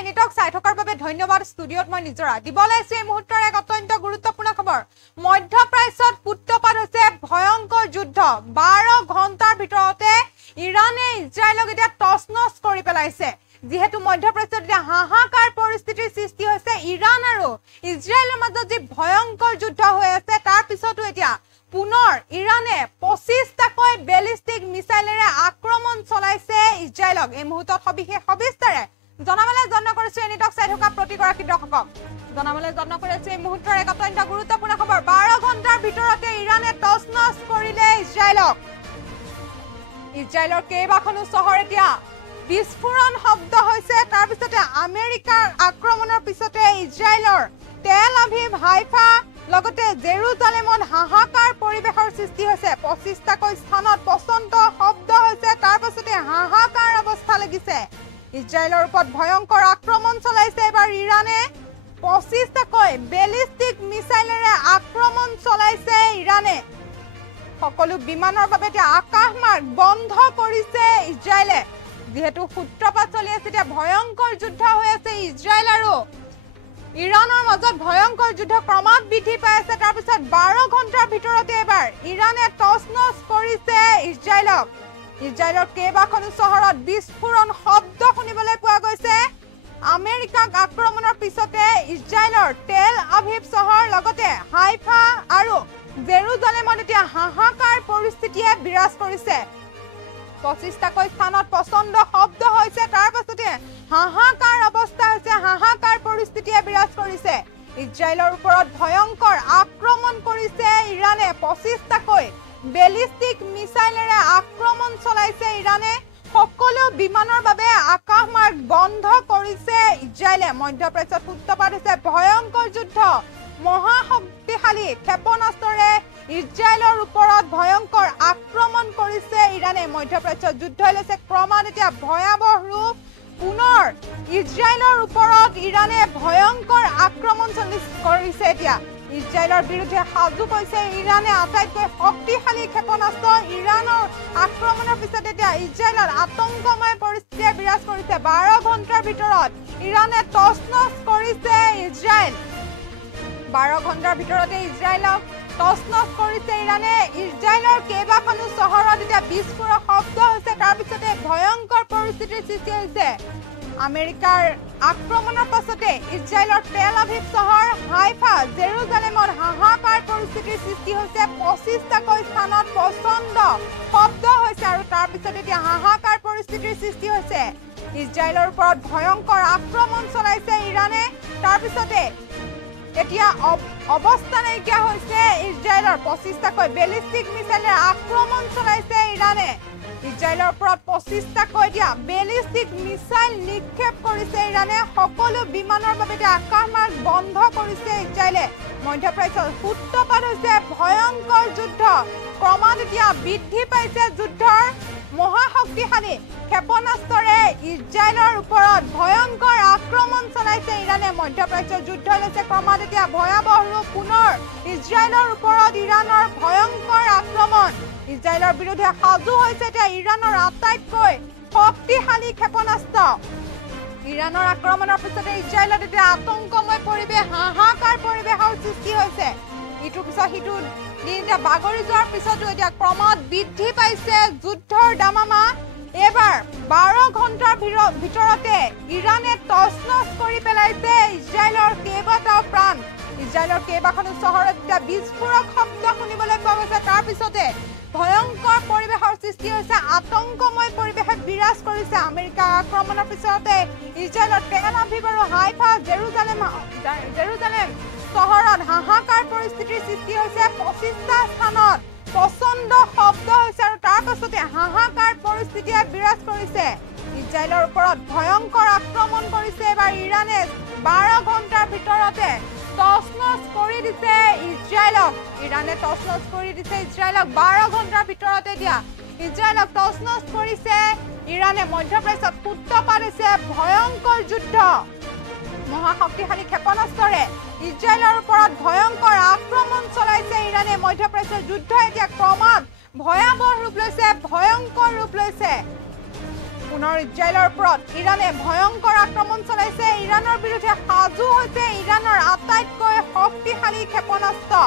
এনিটক চাই থকাৰ বাবে ধন্যবাদ ষ্টুডিঅত মই নিজৰা দিবলৈ আছে এই মুহূৰ্তৰ এক অত্যন্ত গুৰুত্বপূৰ্ণ খবৰ মধ্যপ্ৰাচ্যত পুত্ৰপাত হৈছে ভয়ংকৰ যুদ্ধ 12 ঘণ্টাৰ ভিতৰতে ইৰানে ইজৰাইলক এতিয়া টছনছ কৰি পেলাইছে যেহেতু মধ্যপ্ৰাচ্যত এতিয়া হাহাকাৰ পৰিস্থিতিৰ সৃষ্টি হৈছে ইৰান আৰু ইজৰাইলৰ মাজত যে ভয়ংকৰ যুদ্ধ হৈ আছে তাৰ পিছতো এতিয়া পুনৰ ইৰানে 25টাকৈ বেলিষ্টিক মিসাইলেৰে আক্ৰমণ চলাইছে ইজৰাইলক এই মুহূৰ্তত সবিস্তাৰে জনাবলৈ যত্ন কৰিছো এনিটক চাই থকা প্ৰতিগৰাকী দৰ্শকক জনাবলৈ যত্ন কৰিছো এই মুহূৰ্তৰ এক অত্যন্ত গুৰুত্বপূৰ্ণ খবৰ 12 ঘণ্টাৰ ভিতৰতে ইৰানে টছনছ কৰিলে ইজৰাইলক ইজৰাইলৰ কেইবাখনো চহৰ এতিয়া বিস্ফোৰণ শব্দ হৈছে তাৰ পিছতে আমেৰিকাৰ আক্ৰমণৰ পিছতে ইজৰাইলৰ তেল আভিভ হাইফা লগতে জেৰুজালেমত হাহাকাৰ পৰিবেশৰ সৃষ্টি হৈছে 25টাকৈ স্থানত পছন্দ শব্দ হৈছে তাৰ পিছতে হাহাকাৰ অৱস্থা লাগিছে ইজৰাইলৰ ওপৰত ভয়ংকৰ আক্ৰমণ চলাইছে এবাৰ ইৰানে 25টাকৈ বেলিষ্টিক মিসাইলেৰে আক্ৰমণ চলাইছে ইৰানে সকলো বিমানৰ বাবে আকাশ মাৰ্গ বন্ধ কৰিছে ইজৰাইলে যেহেতু সূত্ৰপাত চলি আছে এতিয়া ভয়ংকৰ যুদ্ধ হৈ আছে ইজৰাইল আৰু ইৰানৰ মাজত ভয়ংকৰ যুদ্ধ ক্ৰমাৎ বৃদ্ধি পাই আছে তাৰ পিছত 12 ঘণ্টাৰ ভিতৰতে এবাৰ ইৰানে টছনছ কৰিছে ইজৰাইলৰ কেইবাখনো চহৰত বিস্ফোৰণ শব্দ শুনিবলৈ পোৱা গৈছে আমেৰিকাক আক্ৰমণৰ পিছতে ইজৰাইলৰ তেল আভিভ চহৰ লগতে হাইফা আৰু জেৰুজালেমত এতিয়া হাহাকাৰ পৰিস্থিতিয়ে বিৰাজ কৰিছে 25টাকৈ স্থানত পছন্দ শব্দ হৈছে তাৰ পাছতে হাহাকাৰ অৱস্থা হৈছে হাহাকাৰ পৰিস্থিতিয়ে বিৰাজ কৰিছে ইজৰাইলৰ ওপৰত ভয়ংকৰ আক্ৰমণ কৰিছে ইৰানে 25টাকৈ বেলিষ্টিক মিসাইলেৰে আক্ৰমণ চলাইছে ইৰানে সকলো বিমানৰ বাবে আকাশ মাৰ্গ বন্ধ কৰিছে ইজৰাইলে মধ্যপ্ৰাচ্যত সূত্ৰপাত হৈছে ভয়ংকৰ যুদ্ধ মহাশক্তিশালী ক্ষেপণাস্ত্ৰৰে ইজৰাইলৰ ওপৰত ভয়ংকৰ আক্ৰমণ কৰিছে ইৰানে মধ্যপ্ৰাচ্যত যুদ্ধ লৈছে ক্ৰমাৎ এতিয়া ভয়াৱহ ৰূপ পুনৰ ইজৰাইলৰ ওপৰত ইৰানে ভয়ংকৰ আক্ৰমণ কৰিছে এতিয়া ইজৰাইলৰ বিৰুদ্ধে সাজু কৈছে ইৰানে আটাইতকৈ শক্তিশালী ক্ষেপণাস্ত্ৰ ইৰানৰ আক্ৰমণৰ পিছত এতিয়া ইজৰাইলত আতংকময় পৰিস্থিতিয়ে বিৰাজ কৰিছে 12 ঘণ্টাৰ ভিতৰত ইৰানে টছনছ কৰিছে ইজৰাইল 12 ঘণ্টাৰ ভিতৰতে ইজৰাইলক টছনছ কৰিছে ইৰানে ইজৰাইলৰ কেইবাখনো চহৰত এতিয়া বিস্ফোৰক শব্দ হৈছে তাৰ পিছতে ভয়ংকৰ পৰিস্থিতিৰ সৃষ্টি হৈছে আমেৰিকাৰ আক্ৰমণৰ পাছতে ইজৰাইলৰ তেল আভিভ চহৰ হাইফা জেৰুজালেমত হাহাকাৰ পৰিস্থিতিৰ সৃষ্টি হৈছে 25টাকৈ স্থানত পছন্দ শব্দ হৈছে আৰু তাৰ পিছতে এতিয়া হাহাকাৰ পৰিস্থিতিৰ সৃষ্টি হৈছে ইজৰাইলৰ ওপৰত ভয়ংকৰ আক্ৰমণ চলাইছে ইৰানে তাৰ পিছতে এতিয়া অৱস্থা নাইকিয়া হৈছে ইজৰাইলৰ 25টাকৈ বেলিষ্টিক মিসাইলেৰে আক্ৰমণ চলাইছে ইৰানে ইজৰাইলৰ ওপৰত 25টাকৈ দিয়া বেলিষ্টিক মিসাইল নিক্ষেপ কৰিছে ইৰানে সকলো বিমানৰ বাবে আকাশ মাৰ্গ বন্ধ কৰিছে ইজৰাইলে মধ্যপ্ৰাচ্যত সূত্ৰপাত হৈছে ভয়ংকৰ যুদ্ধ ক্ৰমাৎ এতিয়া বৃদ্ধি পাইছে যুদ্ধৰ মহাশক্তিশালী ক্ষেপণাস্ত্ৰৰে ইজৰাইলৰ ওপৰত ভয়ংকৰ আক্ৰমণ চলাইছে ইৰানে মধ্যপ্ৰাচ্যত যুদ্ধ লৈছে ক্ৰমাৎ এতিয়া ভয়াৱহ ৰূপ পুনৰ ইজৰাইলৰ ওপৰত ইৰানৰ ভয়ংকৰ আক্ৰমণ ইজৰাইলৰ বিৰুদ্ধে সাজু হৈছে এতিয়া ইৰানৰ আটাইতকৈ শক্তিশালী ক্ষেপণাস্ত্ৰ ইৰানৰ আক্ৰমণৰ পিছতে ইজৰাইলত এতিয়া আতংকময় পৰিৱেশ হাহাকাৰ পৰিৱেশৰ সৃষ্টি হৈছে ইটোৰ পিছত সিটো দিন এতিয়া বাগৰি যোৱাৰ পিছতো এতিয়া ক্ৰমাৎ বৃদ্ধি পাইছে যুদ্ধৰ দামামা এবাৰ 12 ঘণ্টাৰ ভিতৰতে ইৰানে টছনছ কৰি পেলাইছে ইজৰাইলৰ কেইবাটাও প্ৰাণ ইজৰাইলৰ কেইবাখনো চহৰত এতিয়া বিস্ফোৰক শব্দ শুনিবলৈ পোৱা গৈছে তাৰ পিছতে ভয়ংকৰ পৰিবেশৰ সৃষ্টি হৈছে আতংকময় পৰিবেশত বিৰাজ কৰিছে আমেৰিকাৰ আক্ৰমণৰ পিছতে ইজৰাইলৰ তেল আভিভ আৰু হাইফা জেৰুজালেম চহৰত হাহাকাৰ পৰিস্থিতিৰ সৃষ্টি হৈছে 25টা স্থানত পছন্দ শব্দ হৈছে আৰু তাৰ পাছতে হাহাকাৰ পৰিস্থিতিয়ে বিৰাজ কৰিছে ইজৰাইলৰ ওপৰত ভয়ংকৰ আক্ৰমণ কৰিছে এবাৰ ইৰানে 12 ঘণ্টাৰ ভিতৰতে টছনছ কৰি দিছে ইজৰাইলক ইৰানে টছনছ কৰি দিছে ইজৰাইলক 12 ঘণ্টাৰ ভিতৰতে দিয়া ইজৰাইলক টছনছ কৰিছে ইৰানে মধ্যপ্ৰাচ্যত সূত্ৰপাত হৈছে ভয়ংকৰ যুদ্ধ মহাশক্তিশালী ক্ষেপণাস্ত্ৰৰে ইজৰাইলৰ ওপৰত ভয়ংকৰ আক্ৰমণ চলাইছে ইৰানে মধ্যপ্ৰাচ্যৰ যুদ্ধ এতিয়া ক্ৰমাৎ ভয়াৱহ ৰূপ লৈছে ভয়ংকৰ ৰূপ লৈছে পুনৰ ইজৰাইলৰ ওপৰত ইৰানে ভয়ংকৰ আক্ৰমণ চলাইছে ইৰাণৰ বিৰুদ্ধে সাজু হৈছে ইৰাণৰ আটাইতকৈ শক্তিশালী ক্ষেপণাস্ত্ৰ